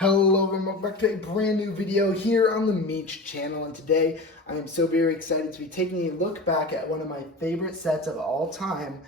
Hello and welcome back to a brand new video here on the Meech channel, and today I am so very excited to be taking a look back at one of my favorite sets of all time,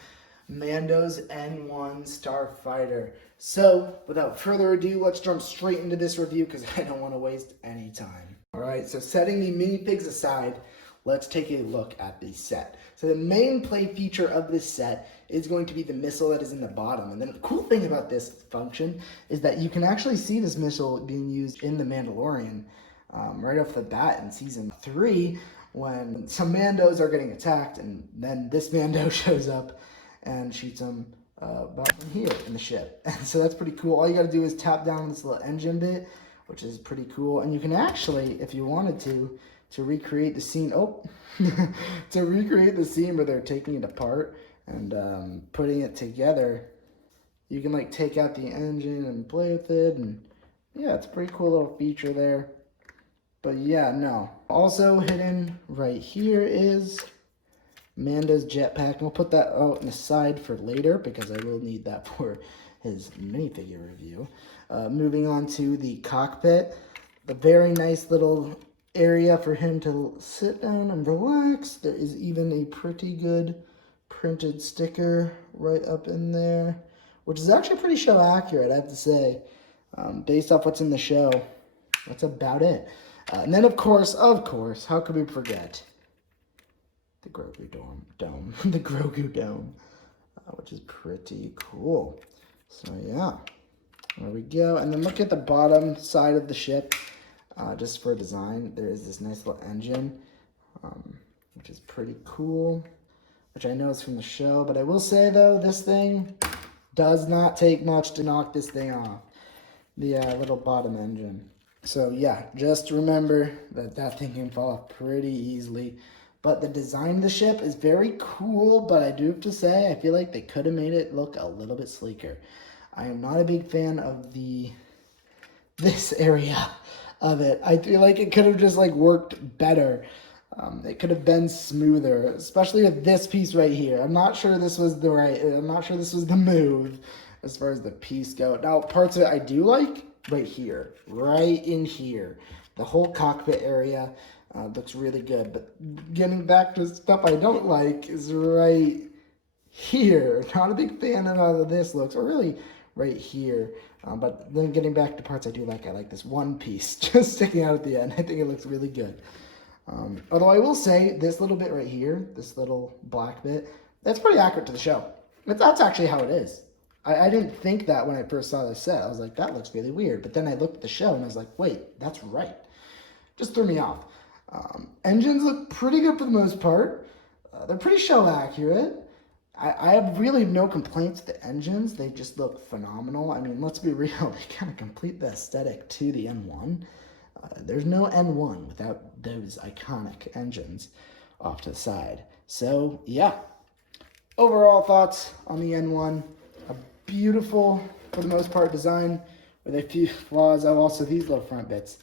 Mando's N1 Starfighter. So without further ado, let's jump straight into this review because I don't want to waste any time. Alright, so setting the minifigs aside, let's take a look at the set. So the main play feature of this set is going to be the missile that is in the bottom. And then the cool thing about this function is that you can actually see this missile being used in the Mandalorian right off the bat in season 3 when some Mandos are getting attacked, and then this Mando shows up and shoots them about from here in the ship. And so that's pretty cool. All you got to do is tap down this little engine bit, which is pretty cool. And you can actually, if you wanted to recreate the scene, to recreate the scene where they're taking it apart and putting it together, you can like take out the engine and play with it, and yeah, it's a pretty cool little feature there. But yeah, no. Also hidden right here is Mando's jetpack, and we'll put that out in the side for later because I will need that for his minifigure review. Moving on to the cockpit, the very nice little area for him to sit down and relax. There is even a pretty good printed sticker right up in there, which is actually pretty show accurate, I have to say. Based off what's in the show, that's about it. And then of course, how could we forget the Grogu dome, the Grogu dome, which is pretty cool. So yeah, there we go. And then look at the bottom side of the ship. Just for design, there is this nice little engine, which is pretty cool, which I know is from the show. But I will say, though, this thing does not take much to knock this thing off, the little bottom engine. So, yeah, just remember that that thing can fall off pretty easily. But the design of the ship is very cool, but I do have to say, I feel like they could have made it look a little bit sleeker. I am not a big fan of this area of it. I feel like it could have just like worked better. It could have been smoother, especially with this piece right here. I'm not sure this was the move as far as the piece go. Now, parts of it I do like right here, right in here. The whole cockpit area looks really good, but getting back to stuff I don't like is right here. Not a big fan of how this looks, or really right here. But then getting back to parts I do like, I like this one piece just sticking out at the end. I think it looks really good. Although I will say this little bit right here, this little black bit, that's pretty accurate to the show. That's actually how it is. I didn't think that when I first saw this set. I was like, that looks really weird. But then I looked at the show and I was like, wait, that's right. Just threw me off. Engines look pretty good for the most part. They're pretty show accurate. I have really no complaints with the engines. They just look phenomenal. I mean, let's be real. They kind of complete the aesthetic to the N1. There's no N1 without those iconic engines off to the side. So, yeah. Overall thoughts on the N1. A beautiful, for the most part, design with a few flaws. Oh, also, these little front bits,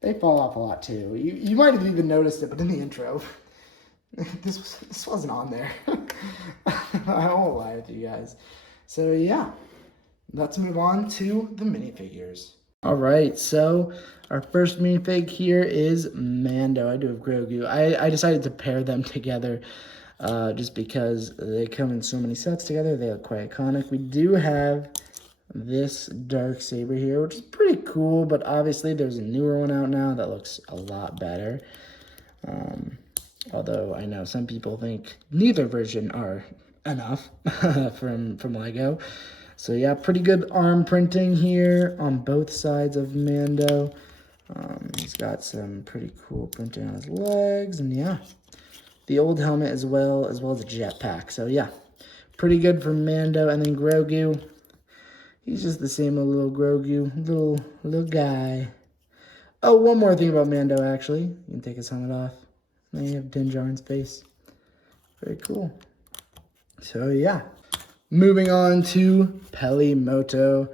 they fall off a lot, too. You might have even noticed it, but in the intro, this wasn't on there. I won't lie with you guys. So yeah, let's move on to the minifigures. All right, so our first minifig here is Mando. I do have Grogu. I decided to pair them together just because they come in so many sets together. They look quite iconic. We do have this Darksaber here, which is pretty cool, but obviously there's a newer one out now that looks a lot better. Although I know some people think neither version are enough from Lego. So yeah, pretty good arm printing here on both sides of Mando. He's got some pretty cool printing on his legs, and yeah, the old helmet as well as a jetpack. So yeah, pretty good for Mando. And then Grogu, he's just the same old little Grogu, little guy. Oh, one more thing about Mando, actually. You can take his helmet off. Now you have Din Djarin's face. Very cool. So yeah. Moving on to Peli Motto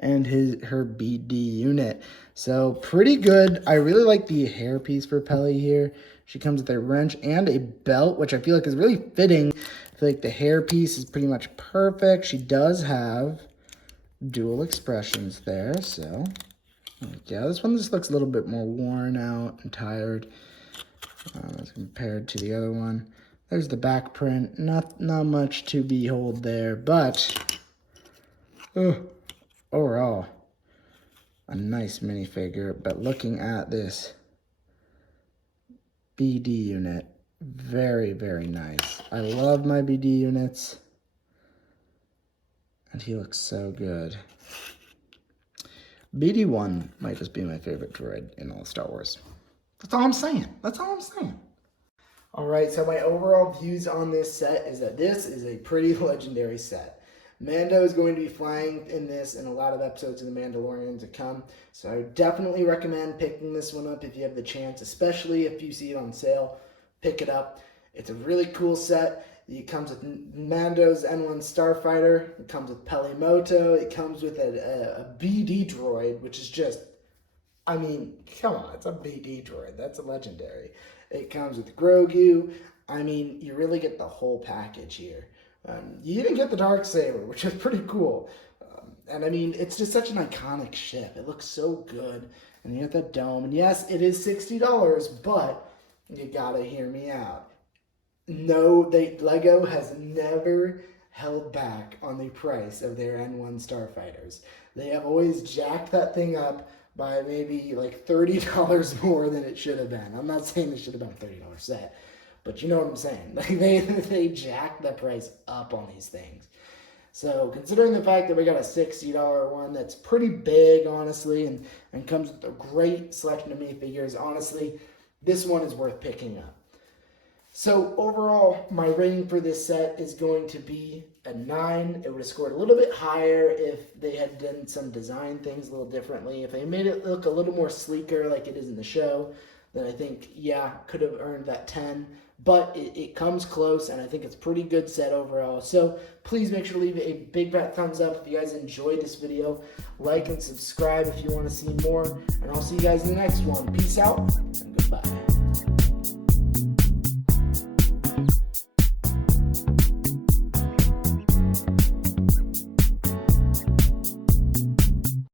and her BD unit. So pretty good. I really like the hairpiece for Peli here. She comes with a wrench and a belt, which I feel like is really fitting. I feel like the hairpiece is pretty much perfect. She does have dual expressions there, so Yeah, this one just looks a little bit more worn out and tired as compared to the other one. There's the back print. Not much to behold there, but overall, a nice minifigure. But looking at this BD unit, very, very nice. I love my BD units, and he looks so good. BD1 might just be my favorite droid in all Star Wars. That's all I'm saying. That's all I'm saying. All right, so my overall views on this set is that this is a pretty legendary set. Mando is going to be flying in this in a lot of episodes of The Mandalorian to come, so I would definitely recommend picking this one up if you have the chance, especially if you see it on sale. Pick it up. It's a really cool set. It comes with Mando's N1 Starfighter. It comes with Pelimoto. It comes with a BD droid, which is just, I mean, come on, it's a BD droid. That's a legendary. It comes with Grogu. I mean, you really get the whole package here. You even get the Darksaber, which is pretty cool. And I mean, it's just such an iconic ship. It looks so good. And you get that dome. And yes, it is $60, but you gotta hear me out. No, Lego has never held back on the price of their N1 Starfighters. They have always jacked that thing up by maybe like $30 more than it should have been. I'm not saying it should have been a $30 set, but you know what I'm saying. Like they jacked the price up on these things. So considering the fact that we got a $60 one that's pretty big, honestly, and comes with a great selection of minifigures, honestly, this one is worth picking up. So overall, my rating for this set is going to be a 9. It would have scored a little bit higher if they had done some design things a little differently. If they made it look a little more sleeker like it is in the show, then I think, yeah, could have earned that 10. But it comes close, and I think it's a pretty good set overall. So please make sure to leave a big fat thumbs up if you guys enjoyed this video. Like and subscribe if you want to see more. And I'll see you guys in the next one. Peace out, and goodbye.